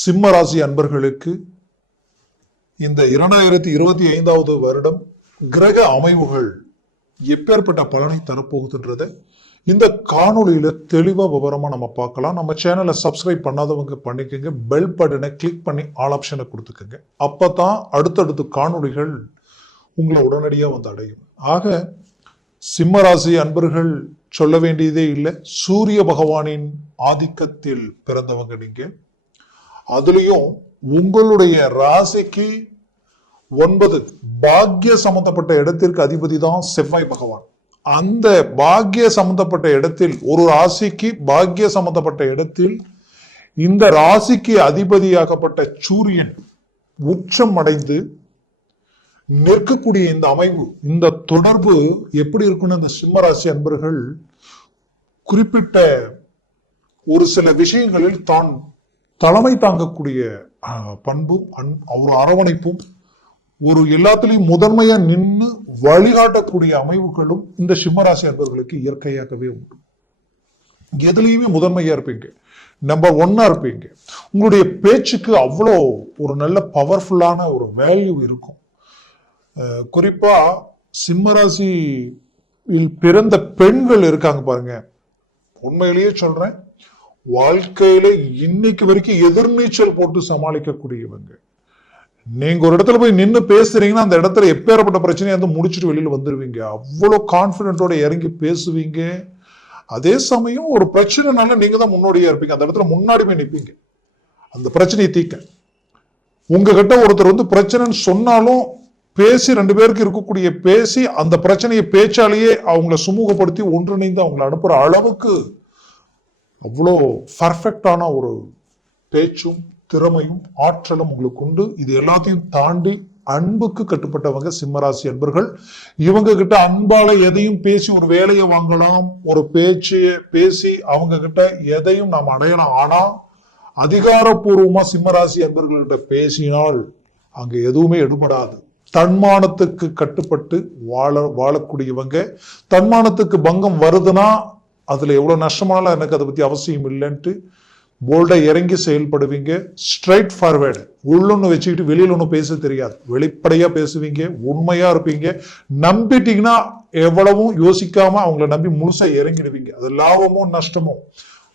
சிம்ம ராசி அன்பர்களுக்கு இந்த இரண்டாயிரத்தி இருபத்தி ஐந்தாவது வருடம் கிரக அமைவுகள் எப்பேற்பட்ட பலனை தரப்போகுதுன்றத இந்த காணொலியில தெளிவா விவரமா நம்ம பார்க்கலாம். நம்ம சேனலை சப்ஸ்கிரைப் பண்ணாதவங்க பண்ணிக்கோங்க. பெல் பட்டனை கிளிக் பண்ணி ஆல் ஆப்ஷனை கொடுத்துக்கோங்க. அப்பதான் அடுத்தடுத்த காணொளிகள் உங்களை உடனடியா வந்து அடையும். ஆக சிம்மராசி அன்பர்கள் சொல்ல வேண்டியதே இல்லை. சூரிய பகவானின் ஆதிக்கத்தில் பிறந்தவங்க நீங்கள் அதுலயும் உங்களுடைய ராசிக்கு ஒன்பது பாக்கிய சம்பந்தப்பட்ட இடத்திற்கு அதிபதி தான் செவ்வாய் பகவான். அந்த பாக்கிய சம்பந்தப்பட்ட இடத்தில் ஒரு ராசிக்கு பாக்கிய சம்பந்தப்பட்ட இடத்தில் இந்த ராசிக்கு அதிபதியாகப்பட்ட சூரியன் உச்சம் அடைந்து நிற்கக்கூடிய இந்த அமைவு இந்த தொடர்பு எப்படி இருக்குன்னு இந்த சிம்மராசி அன்பர்கள் குறிப்பிட்ட ஒரு சில விஷயங்களில் தான் தலைமை தாங்கக்கூடிய பண்பும் அன்- ஒரு அரவணைப்பும் ஒரு எல்லாத்துலேயும் முதன்மையா நின்று வழிகாட்டக்கூடிய அமைவுகளும் இந்த சிம்மராசி அன்பர்களுக்கு இயற்கையாகவே உண்டு. எதுலையுமே முதன்மையா இருப்பீங்க. நம்பர் ஒன்னா இருப்பீங்க. உங்களுடைய பேச்சுக்கு அவ்வளோ ஒரு நல்ல பவர்ஃபுல்லான ஒரு வேல்யூ இருக்கும். குறிப்பா சிம்மராசியில் பிறந்த பெண்கள் இருக்காங்க பாருங்க. உண்மையிலேயே சொல்றேன். வாழ்க்கையில இன்னைக்கு வரைக்கும் எதிர்நீச்சல் போட்டு சமாளிக்கக்கூடியவங்க. நீங்க ஒரு இடத்துல போய் நின்று பேசுறீங்கன்னா அந்த இடத்துல எப்பேற்பட்ட பிரச்சனையை வந்து முடிச்சுட்டு வெளியில வந்துருவீங்க. அவ்வளோ கான்ஃபிடென்ட்டோட இறங்கி பேசுவீங்க. அதே சமயம் ஒரு பிரச்சனைனால நீங்க தான் முன்னோடியா இருப்பீங்க. அந்த இடத்துல முன்னாடி போய் நிற்பீங்க அந்த பிரச்சனையை தீக்க. உங்ககிட்ட ஒருத்தர் வந்து பிரச்சனைன்னு சொன்னாலும் பேசி ரெண்டு பேருக்கு இருக்கக்கூடிய பேசி அந்த பிரச்சனையை பேச்சாலேயே அவங்கள சுமூகப்படுத்தி ஒன்றிணைந்து அவங்களை அனுப்புற அளவுக்கு அவ்வளோ பர்ஃபெக்டான ஒரு பேச்சும் திறமையும் ஆற்றலும் உங்களுக்கு உண்டு. இது எல்லாத்தையும் தாண்டி அன்புக்கு கட்டுப்பட்டவங்க சிம்மராசி அன்பர்கள். இவங்க கிட்ட அன்பால எதையும் பேசி ஒரு வேலையை வாங்கலாம் ஒரு பேச்சு பேசி அவங்க கிட்ட எதையும் நாம் அடையலாம். ஆனா அதிகாரப்பூர்வமா சிம்மராசி அன்பர்கள்கிட்ட பேசினால் அங்க எதுவுமே எடுபடாது. தன்மானத்துக்கு கட்டுப்பட்டு வாழ வாழக்கூடியவங்க. தன்மானத்துக்கு பங்கம் வருதுன்னா அதுல எவ்வளோ நஷ்டமானாலும் எனக்கு அதை பத்தி அவசியம் இல்லைன்ட்டு போல்டா இறங்கி செயல்படுவீங்க. ஸ்ட்ரைட் ஃபார்வேர்டு உள்ளொன்று வச்சுக்கிட்டு வெளியில ஒன்றும் பேச தெரியாது. வெளிப்படையா பேசுவீங்க. உண்மையா இருப்பீங்க. நம்பிட்டீங்கன்னா எவ்வளவும் யோசிக்காம அவங்கள நம்பி முழுசா இறங்கிடுவீங்க. அது லாபமோ நஷ்டமோ.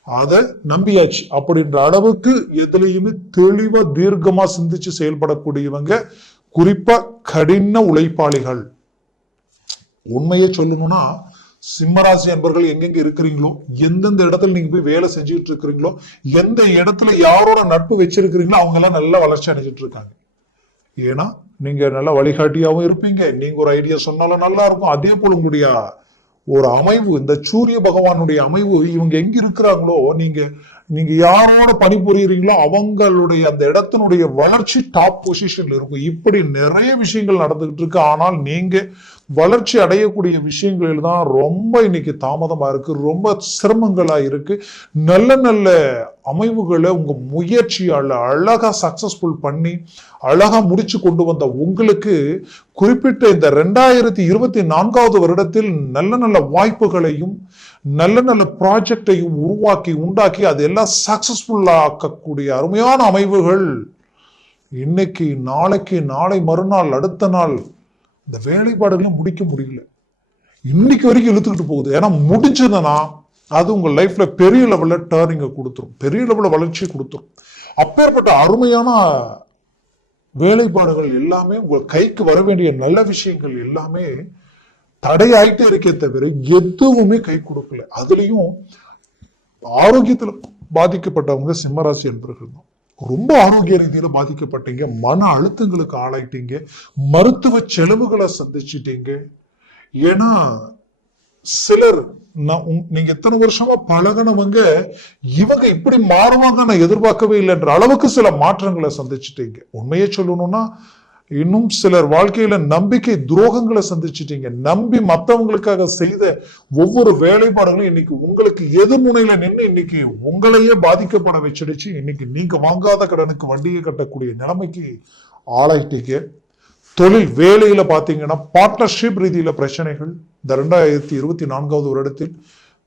அதை நம்பியாச்சு. அப்படின்ற அளவுக்கு எதுலையுமே தெளிவாக தீர்க்கமா சிந்திச்சு செயல்படக்கூடியவங்க குறிப்பா கடின உழைப்பாளிகள். உண்மையை சொல்லணும்னா சிம்மராசி அன்பர்கள் எங்கெங்க இருக்கிறீங்களோ எந்தெந்த இடத்துல நீங்க போய் வேலை செஞ்சுட்டு இருக்கிறீங்களோ எந்த இடத்துல யாரோட நட்பு வச்சிருக்கிறீங்களோ அவங்க எல்லாம் நல்லா வளர்ச்சி அடைஞ்சிட்டு இருக்காங்க. ஏன்னா நீங்க நல்ல வழிகாட்டியாகவும் இருப்பீங்க. நீங்க ஒரு ஐடியா சொன்னாலும் நல்லா இருக்கும். அதே போல உங்களுடைய ஒரு அமைவு இந்த சூரிய பகவானுடைய அமைவு இவங்க எங்க இருக்கிறாங்களோ நீங்க நீங்க யாரோட பணிபுரியுறீங்களோ அவங்களுடைய அந்த இடத்தினுடைய வளர்ச்சி டாப் பொசிஷன்ல இருக்கும். இப்படி நிறைய விஷயங்கள் நடந்துகிட்டு இருக்கு. ஆனால் நீங்க வளர்ச்சி அடையக்கூடிய விஷயங்களில் தான் ரொம்ப இன்னைக்கு தாமதமாக இருக்குது ரொம்ப சிரமங்களாக இருக்குது நல்ல நல்ல அமைவுகளை உங்கள் முயற்சியால் அழகாக சக்ஸஸ்ஃபுல் பண்ணி அழகாக முடிச்சு கொண்டு வந்த உங்களுக்கு குறிப்பிட்ட இந்த ரெண்டாயிரத்தி இருபத்தி நான்காவது வருடத்தில் நல்ல நல்ல வாய்ப்புகளையும் நல்ல நல்ல ப்ராஜெக்டையும் உருவாக்கி உண்டாக்கி அது எல்லாம் சக்ஸஸ்ஃபுல்லாக்கக்கூடிய அருமையான அமைவுகள். இன்னைக்கு நாளைக்கு நாளை மறுநாள் அடுத்த நாள் இந்த வேலைப்பாடுகளை முடிக்க முடியல. இன்னைக்கு வரைக்கும் இழுத்துக்கிட்டு போகுது. ஏன்னா முடிஞ்சதுன்னா அது உங்கள் லைஃப்பில் பெரிய லெவலில் டேர்னிங்கை கொடுத்துரும். பெரிய லெவலில் வளர்ச்சி கொடுத்துரும். அப்பேற்பட்ட அருமையான வேலைப்பாடுகள் எல்லாமே உங்கள் கைக்கு வர வேண்டிய நல்ல விஷயங்கள் எல்லாமே தடையாயிட்டே இருக்கே தவிர எதுவுமே கை கொடுக்கல. அதுலேயும் ஆரோக்கியத்தில் பாதிக்கப்பட்டவங்க சிம்மராசி என்பர்கள் தான் ரொம்ப ஆரோக்கிய ரீதியில பாதிக்கப்பட்டீங்க மன அழுத்தங்களுக்கு ஆளாயிட்டீங்க மருத்துவ செலவுகளை சந்திச்சிட்டீங்க. ஏன்னா சிலர் நான் நீங்க எத்தனை வருஷமா பழகினவங்க இவங்க இப்படி மாறுவாங்க நான் எதிர்பார்க்கவே இல்லைன்ற அளவுக்கு சில மாற்றங்களை சந்திச்சிட்டீங்க. உண்மையே சொல்லணும்னா இன்னும் சிலர் வாழ்க்கையில நம்பிக்கை துரோகங்களை சந்திச்சிட்டீங்க. நம்பி மத்தவங்களுக்காக செய்த ஒவ்வொரு வேலைப்பாடுகளும் இன்னைக்கு உங்களுக்கு எதிர்முனையில நின்று இன்னைக்கு உங்களையே பாதிக்கப்பட வச்சிடுச்சு. இன்னைக்கு நீங்க வாங்காத கடனுக்கு வண்டியை கட்டக்கூடிய நிலைமைக்கு ஆளாயிட்டீங்க. தொழில் வேலையில பாத்தீங்கன்னா பார்ட்னர்ஷிப் ரீதியில பிரச்சனைகள். இந்த ரெண்டாயிரத்தி இருபத்தி நான்காவது வருடத்தில்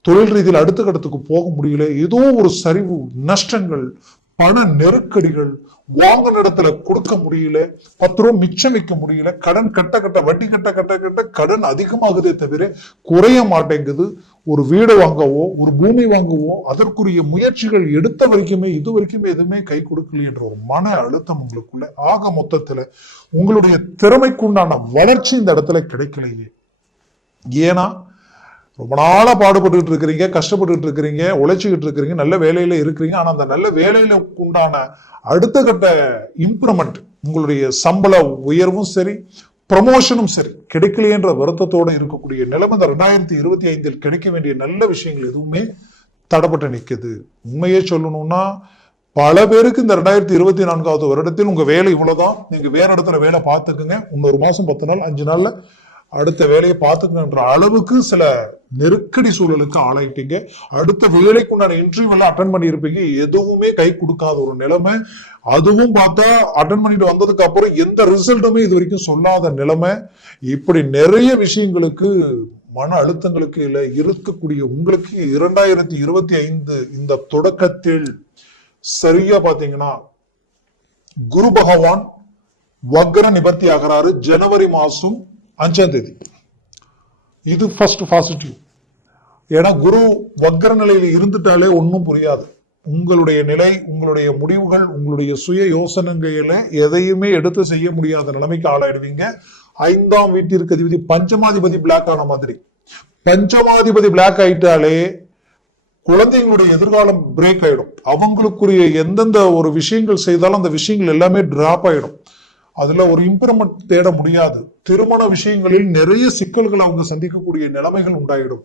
தொழில் ரீதியில் அடுத்த கட்டத்துக்கு போக முடியல. ஏதோ ஒரு சரிவு நஷ்டங்கள் பண நெருக்கடிகள் வாங்கின இடத்துல கொடுக்க முடியல பத்து ரூபா மிச்சம் வைக்க முடியல கடன் கட்ட கட்ட வட்டி கட்ட கட்ட கட்ட கடன் அதிகமாகுதே தவிர குறைய மாட்டேங்குது. ஒரு வீடு வாங்கவோ ஒரு பூமி வாங்கவோ அதற்குரிய முயற்சிகள் எடுத்த வரைக்குமே இது வரைக்குமே எதுவுமே கை கொடுக்கலன்ற ஒரு மன அழுத்தம் உங்களுக்குள்ள ஆக மொத்தத்துல உங்களுடைய திறமைக்குண்டான வளர்ச்சி இந்த இடத்துல கிடைக்கலையே. ஏன்னா ரொம்ப நாளாக பாடுபட்டுக்கிட்டு இருக்கிறீங்க கஷ்டப்பட்டுக்கிட்டு இருக்கிறீங்க உழைச்சிக்கிட்டு இருக்கிறீங்க நல்ல வேலையில் இருக்கிறீங்க. ஆனால் அந்த நல்ல வேலையில் உண்டான அடுத்த கட்ட இம்ப்ரூவ்மெண்ட் உங்களுடைய சம்பள உயர்வும் சரி ப்ரமோஷனும் சரி கிடைக்கலையன்ற வருத்தத்தோடு இருக்கக்கூடிய நிலைமை இந்த ரெண்டாயிரத்தி இருபத்தி ஐந்தில் கிடைக்க வேண்டிய நல்ல விஷயங்கள் எதுவுமே தடப்பட்டு நிற்குது. உண்மையே சொல்லணும்னா பல பேருக்கு இந்த ரெண்டாயிரத்தி இருபத்தி நான்காவது வருடத்தில் உங்கள் வேலை இவ்வளோதான் நீங்கள் வேற இடத்துல வேலை பார்த்துக்குங்க. இன்னொரு மாதம் பத்து நாள் அஞ்சு நாளில் அடுத்த வேலையை பார்த்துக்கன்ற அளவுக்கு சில நெருக்கடி சூழலுக்கு ஆளாயிட்டீங்க. அடுத்த வேலைக்கு உண்டான இன்டர்வியூ எல்லாம் அட்டன் பண்ணியிருப்பீங்க. எதுவுமே கை கொடுக்காத ஒரு நிலைமை. அதுவும் பார்த்தா அட்டன் பண்ணிட்டு வந்ததுக்கு அப்புறம் எந்த ரிசல்ட்டுமே இது வரைக்கும் சொல்லாத நிலைமை. இப்படி நிறைய விஷயங்களுக்கு மன அழுத்தங்களுக்கு இல்லை இருக்கக்கூடிய உங்களுக்கு இரண்டாயிரத்தி இருபத்தி ஐந்து இந்த தொடக்கத்தில் சரியா பாத்தீங்கன்னா குரு பகவான் வக்ர நிபர்த்தி ஆகிறாரு. ஜனவரி மாசம் அஞ்சாம் தேதி. இது ஃபர்ஸ்ட் பாசிட்டிவ் ஏன்னா குரு வக்ர நிலையில் இருந்துட்டாலே ஒன்றும் புரியாது. உங்களுடைய நிலை உங்களுடைய முடிவுகள் உங்களுடைய சுய யோசனைகளை எதையுமே எடுத்து செய்ய முடியாத நிலைமைக்கு ஆளாயிடுவீங்க. ஐந்தாம் வீட்டிற்கு அதிபதி பஞ்சமாதிபதி பிளாக் ஆன மாதிரி. பஞ்சமாதிபதி பிளாக் ஆயிட்டாலே குழந்தைங்களுடைய எதிர்காலம் பிரேக் ஆயிடும். அவங்களுக்குரிய எந்தெந்த ஒரு விஷயங்கள் செய்தாலும் அந்த விஷயங்கள் எல்லாமே டிராப் ஆயிடும். அதுல ஒரு இம்ப்ரூவ்மெண்ட் தேட முடியாது. திருமண விஷயங்களில் நிறைய சிக்கல்கள் அவங்க சந்திக்கக்கூடிய நிலைமைகள் உண்டாயிடும்.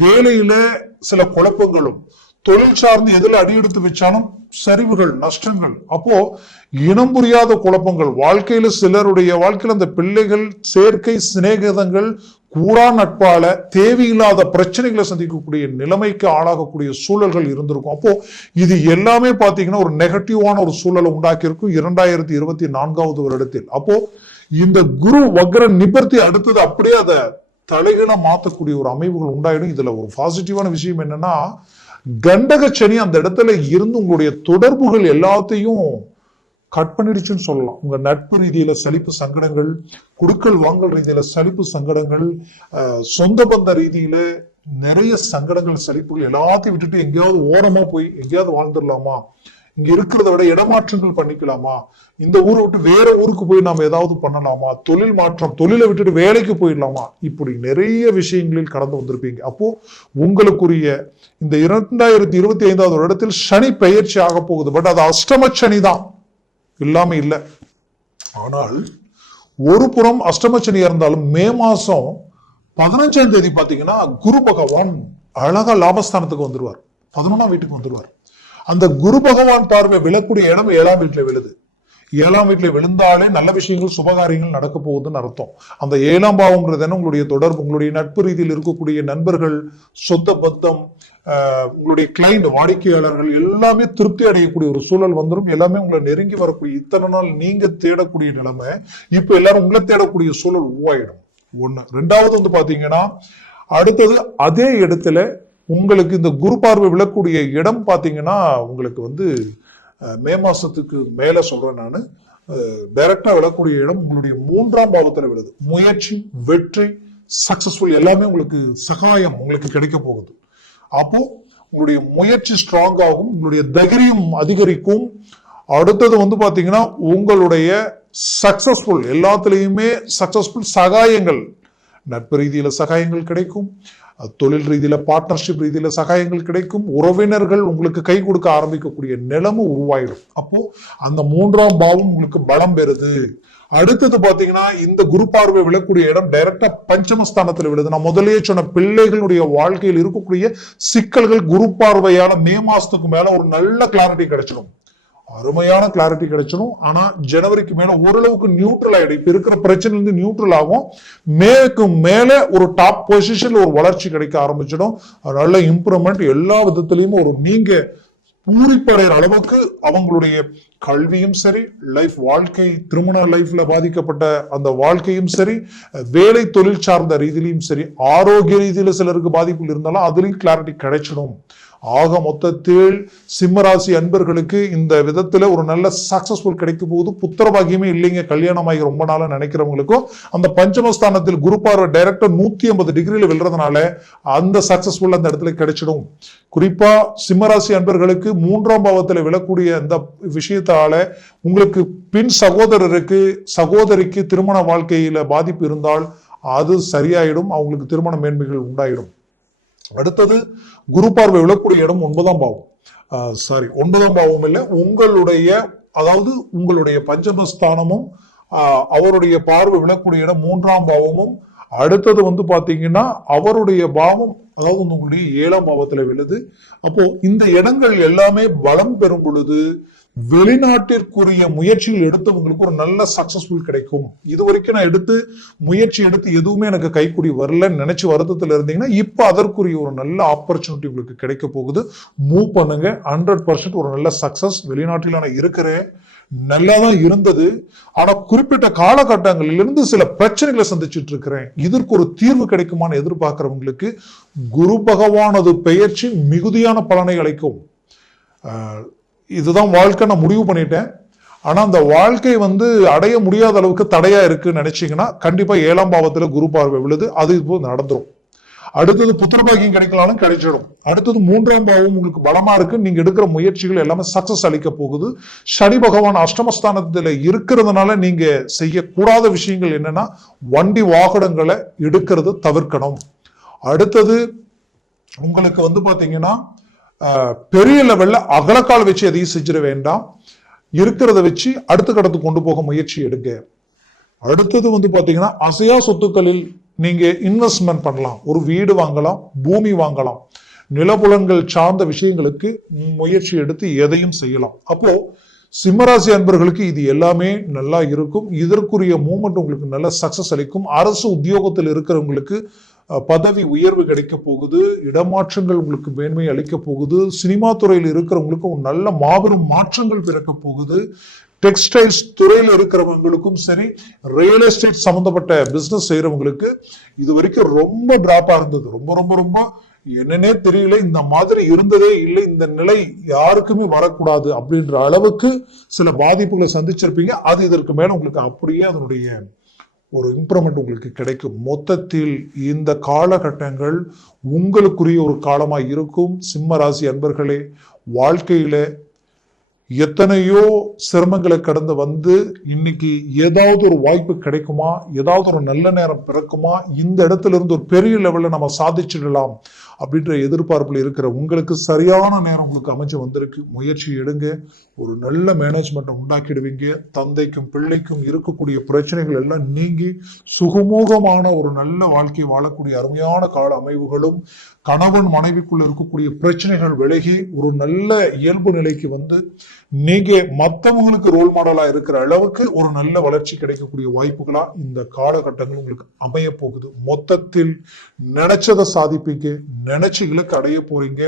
வேலையில சில குழப்பங்களும் தொழில் சார்ந்து எதுல அடியெடுத்து வச்சாலும் சரிவுகள் நஷ்டங்கள். அப்போ இனம் புரியாத குழப்பங்கள் வாழ்க்கையில சிலருடைய வாழ்க்கையில அந்த பிள்ளைகள் சேர்க்கை சிநேகிதங்கள் கூறா நட்பால தேவையில்லாத பிரச்சனைகளை சந்திக்கக்கூடிய நிலைமைக்கு ஆளாகக்கூடிய சூழல்கள் இருந்திருக்கும். அப்போ இது எல்லாமே பார்த்தீங்கன்னா ஒரு நெகட்டிவான ஒரு சூழலை உண்டாக்கியிருக்கும் இரண்டாயிரத்தி இருபத்தி நான்காவது வருடத்தில். அப்போ இந்த குரு வக்ர நிபர்த்தி அடுத்தது அப்படியே அதை தலைகீழ மாற்றக்கூடிய ஒரு அமைப்புகள் உண்டாயிடும். இதுல ஒரு பாசிட்டிவான விஷயம் என்னன்னா கண்டக சனி அந்த இடத்துல இருந்து உங்களுடைய தொடர்புகள் எல்லாத்தையும் கட் பண்ணிடுச்சுன்னு சொல்லலாம். உங்க நட்பு ரீதியில சலிப்பு சங்கடங்கள் குடுக்கல் வாங்கல் ரீதியில சலிப்பு சங்கடங்கள் சொந்த பந்த ரீதியில நிறைய சங்கடங்கள் சலிப்புகள் எல்லாத்தையும் விட்டுட்டு எங்கேயாவது ஓரமா போய் எங்கேயாவது வாழ்ந்துடலாமா? இங்க இருக்கிறத விட இடமாற்றங்கள் பண்ணிக்கலாமா? இந்த ஊரை விட்டு வேற ஊருக்கு போய் நாம ஏதாவது பண்ணலாமா? தொழில் மாற்றம் தொழிலை விட்டுட்டு வேலைக்கு போயிடலாமா? இப்படி நிறைய விஷயங்களில் கடந்து வந்திருப்பீங்க. அப்போ உங்களுக்குரிய இந்த இரண்டாயிரத்தி இருபத்தி ஐந்தாவது வருடத்தில் சனி பெயர்ச்சி ஆக போகுது. பட் அது அஷ்டம சனி தான் இல்லாமல் இல்லை. ஆனால் ஒரு புறம் அஷ்டமச்சனியா இருந்தாலும் மே மாசம் பதினஞ்சாம் தேதி பார்த்தீங்கன்னா குரு பகவான் அழகா லாபஸ்தானத்துக்கு வந்துடுவார் பதினொன்றாம் வீட்டுக்கு வந்துடுவார் அந்த குரு பகவான் பார்வை விழக்கூடிய இடம் ஏழாம் வீட்டில் விழுது. ஏழாம் வீட்டில் விழுந்தாலே நல்ல விஷயங்கள் சுபகாரியங்கள் நடக்க போகுதுன்னு அர்த்தம். அந்த ஏழாம் பாவங்கிறது என்ன? உங்களுடைய தொடர்பு உங்களுடைய நட்பு ரீதியில் இருக்கக்கூடிய நண்பர்கள் சொந்த பத்தம் உங்களுடைய கிளைண்ட் வாடிக்கையாளர்கள் எல்லாமே திருப்தி அடையக்கூடிய ஒரு சூழல் வந்துடும் எல்லாமே உங்களை நெருங்கி வரக்கூடிய இத்தனை நாள் நீங்க தேடக்கூடிய நிலைமை இப்போ எல்லாரும் உங்களை தேடக்கூடிய சூழல் உருவாயிடும். ஒன்று ரெண்டாவது வந்து பார்த்தீங்கன்னா அடுத்தது அதே இடத்துல உங்களுக்கு இந்த குரு பார்வை விழக்கூடிய இடம் பார்த்தீங்கன்னா உங்களுக்கு வந்து மே மாசத்துக்கு மேல சொல்றேன் நான். டைரக்டா விழக்கூடிய இடம் உங்களுடைய மூன்றாம் பாவத்துல விழுது. முயற்சி வெற்றி சக்சஸ்ஃபுல் எல்லாமே உங்களுக்கு சகாயம் உங்களுக்கு கிடைக்க போகுது. அப்போ உங்களுடைய முயற்சி ஸ்ட்ராங் ஆகும் உங்களுடைய தைரியம் அதிகரிக்கும். அடுத்தது வந்து பாத்தீங்கன்னா உங்களுடைய சக்சஸ்ஃபுல் எல்லாத்துலேயுமே சக்சஸ்ஃபுல் சகாயங்கள் நட்பு ரீதியில சகாயங்கள் கிடைக்கும். தொழில் ரீதியில பார்ட்னர்ஷிப் ரீதியில சகாயங்கள் கிடைக்கும். உறவினர்கள் உங்களுக்கு கை கொடுக்க ஆரம்பிக்கக்கூடிய நிலைமை உருவாயிடும். அப்போ அந்த மூன்றாம் பாவம் உங்களுக்கு பலம் பெறுது. அடுத்தது பாத்தீங்கன்னா இந்த குரு பார்வை விழக்கூடிய இடம் டைரக்டா பஞ்சமஸ்தானத்துல விழுது. நான் முதல்லயே சொன்ன பிள்ளைகளுடைய வாழ்க்கையில் இருக்கக்கூடிய சிக்கல்கள் குரு பார்வையான மே மாசத்துக்கு மேல ஒரு நல்ல கிளாரிட்டி கிடைச்சிடும். அருமையான கிளாரிட்டி கிடைச்சிடும் ஆனா ஜனவரிக்கு மேல ஓரளவுக்கு நியூட்ரல் ஆயிடும் இப்ப இருக்கிற பிரச்சனை வந்து நியூட்ரல் ஆகும். மேக்கு மேல ஒரு டாப் பொசிஷன்ல ஒரு வளர்ச்சி கிடைக்க ஆரம்பிச்சிடும். நல்ல இம்ப்ரூவ்மெண்ட் எல்லா விதத்திலையும் ஒரு நீங்க பூரிப்படைகிற அளவுக்கு அவங்களுடைய கல்வியும் சரி லைஃப் வாழ்க்கை திருமண லைஃப்ல பாதிக்கப்பட்ட அந்த வாழ்க்கையும் சரி வேலை தொழில் சார்ந்த ரீதியிலையும் சரி ஆரோக்கிய ரீதியில சிலருக்கு பாதிப்புகள் இருந்தாலும் அதுலயும் கிளாரிட்டி கிடைச்சிடும். ஆக மொத்தத்தில் சிம்மராசி அன்பர்களுக்கு இந்த விதத்தில் ஒரு நல்ல சக்சஸ்ஃபுல் கிடைக்கும் போது புத்திர பாக்கியமே இல்லைங்க. கல்யாணம் ஆகி ரொம்ப நாளாக நினைக்கிறவங்களுக்கும் அந்த பஞ்சமஸ்தானத்தில் குரு பார்வை டைரக்டர் நூற்றி ஐம்பது டிகிரியில் விழுறதுனால அந்த சக்சஸ்ஃபுல் அந்த இடத்துல கிடைச்சிடும். குறிப்பா சிம்மராசி அன்பர்களுக்கு மூன்றாம் பாவத்தில் விழக்கூடிய அந்த விஷயத்தால உங்களுக்கு பின் சகோதரருக்கு சகோதரிக்கு திருமண வாழ்க்கையில பாதிப்பு இருந்தால் அது சரியாயிடும். அவங்களுக்கு திருமண மேன்மைகள் உண்டாயிடும். அடுத்தது குரு பார்வை விழக்கூடிய இடம் ஒன்பதாம் பாவம். சாரி ஒன்பதாம் பாவம் இல்லை உங்களுடைய அதாவது உங்களுடைய பஞ்சமஸ்தானமும் அவருடைய பார்வை விழக்கூடிய இடம் மூன்றாம் பாவமும். அடுத்தது வந்து பாத்தீங்கன்னா அவருடைய பாவம் அதாவது உங்களுடைய ஏழாம் பாவத்துல விழுது. அப்போ இந்த இடங்கள் எல்லாமே பலம் பெறும் பொழுது வெளிநாட்டிற்குரிய முயற்சிகள் எடுத்தவங்களுக்கு ஒரு நல்ல சக்சஸ்ஃபுல் கிடைக்கும். இது வரைக்கும் நான் எடுத்து முயற்சி எடுத்து எதுவுமே எனக்கு கைக்குடி வரலன்னு நினைச்சு வருத்தத்தில் இருந்தீங்கன்னா இப்போ அதற்குரிய ஒரு நல்ல ஆப்பர்ச்சுனிட்டி உங்களுக்கு கிடைக்க போகுது. மூவ் பண்ணுங்க. ஹண்ட்ரட் பர்சன்ட் ஒரு நல்ல சக்சஸ் வெளிநாட்டில் நான் இருக்கிறேன். நல்லா தான் இருந்தது. ஆனா குறிப்பிட்ட காலகட்டங்களிலிருந்து சில பிரச்சனைகளை சந்திச்சுட்டு இருக்கிறேன். இதற்கு ஒரு தீர்வு கிடைக்குமான்னு எதிர்பார்க்கிறவங்களுக்கு குரு பகவானது பெயர்ச்சி மிகுதியான பலனை அளிக்கும். இதுதான் வாழ்க்கை. நான் முடிவு பண்ணிட்டேன். ஆனா அந்த வாழ்க்கை வந்து அடைய முடியாத அளவுக்கு தடையா இருக்குன்னு நினைச்சீங்கன்னா கண்டிப்பாக ஏழாம் பாவத்தில் குரு பார்வை விழுது. அது இப்போ நடந்துடும் அடுத்தது புத்திரபாகியம் கிடைக்கலாலும் கிடைச்சிடும். அடுத்தது மூன்றாம் பாவம் உங்களுக்கு பலமா இருக்கு. நீங்க எடுக்கிற முயற்சிகள் எல்லாமே சக்சஸ் அளிக்க போகுது. சனி பகவான் அஷ்டமஸ்தானத்துல இருக்கிறதுனால நீங்க செய்யக்கூடாத விஷயங்கள் என்னன்னா வண்டி வாகனங்களை எடுக்கிறது தவிர்க்கணும். அடுத்தது உங்களுக்கு வந்து பாத்தீங்கன்னா பெரிய லெவல்ல அகலக்கால் வச்சு எதையும் செஞ்சிட வேண்டாம். இருக்கிறத வச்சு அடுத்த கடத்துக்கு கொண்டு போக முயற்சி எடுங்க. அடுத்தது வந்து பாத்தீங்கன்னா அசையா சொத்துக்களில் நீங்க இன்வெஸ்ட்மெண்ட் பண்ணலாம். ஒரு வீடு வாங்கலாம் பூமி வாங்கலாம். நிலபுலன்கள் சார்ந்த விஷயங்களுக்கு முயற்சி எடுத்து எதையும் செய்யலாம். அப்போ சிம்மராசி அன்பர்களுக்கு இது எல்லாமே நல்லா இருக்கும். இதற்குரிய மூமெண்ட் உங்களுக்கு நல்ல சக்சஸ் அளிக்கும். அரசு உத்தியோகத்தில் இருக்கிறவங்களுக்கு பதவி உயர்வு கிடைக்க போகுது இடமாற்றங்கள் உங்களுக்கு மேன்மை அளிக்க போகுது சினிமா துறையில் இருக்கிறவங்களுக்கு ஒரு நல்ல மாபெரும் மாற்றங்கள் பிறக்க போகுது டெக்ஸ்டைல்ஸ் துறையில் இருக்கிறவங்களுக்கும் சரி ரியல் எஸ்டேட் சம்மந்தப்பட்ட பிஸ்னஸ் செய்கிறவங்களுக்கு இது வரைக்கும் ரொம்ப டிராப்பாக இருந்தது. ரொம்ப ரொம்ப ரொம்ப என்னன்னே தெரியல. இந்த மாதிரி இருந்ததே இல்லை. இந்த நிலை யாருக்குமே வரக்கூடாது அப்படின்ற அளவுக்கு சில பாதிப்புகளை சந்திச்சிருப்பீங்க. அது இதற்கு மேல உங்களுக்கு அப்படியே அதனுடைய ஒரு இம்ப்ரூவ்மெண்ட் உங்களுக்கு கிடைக்கும். மொத்தத்தில் இந்த காலகட்டங்கள் உங்களுக்குரிய ஒரு காலமாக இருக்கும். சிம்ம ராசி அன்பர்களே வாழ்க்கையில் எத்தனையோ சிரமங்களை கடந்து வந்து இன்னைக்கு ஏதாவது ஒரு வாய்ப்பு கிடைக்குமா? ஏதாவது ஒரு நல்ல நேரம் பிறக்குமா? இந்த இடத்துல இருந்து ஒரு பெரிய லெவலில் நம்ம சாதிச்சிடலாம். அப்படின்ற எதிர்பார்ப்பில் இருக்கிற உங்களுக்கு சரியான நேரம் உங்களுக்கு அமைஞ்சு வந்திருக்கு. முயற்சி எடுங்க. ஒரு நல்ல மேனேஜ்மெண்ட்டை உண்டாக்கிடுவீங்க. தந்தைக்கும் பிள்ளைக்கும் இருக்கக்கூடிய பிரச்சனைகள் எல்லாம் நீங்கி சுகமூகமான ஒரு நல்ல வாழ்க்கை வாழக்கூடிய அருமையான கால அமைவுகளும் கணவன் மனைவிக்குள்ள இருக்கக்கூடிய பிரச்சனைகள் விலகி ஒரு நல்ல இயல்பு நிலைக்கு வந்து நீங்க மத்தவங்களுக்கு ரோல் மாடலா இருக்கிற அளவுக்கு ஒரு நல்ல வளர்ச்சி கிடைக்கக்கூடிய வாய்ப்புகளா இந்த காலகட்டங்கள் உங்களுக்கு அமைய போகுது மொத்தத்தில் நினைச்சதை சாதிப்பீங்க. நினைச்சுகளை கடைய போறீங்க?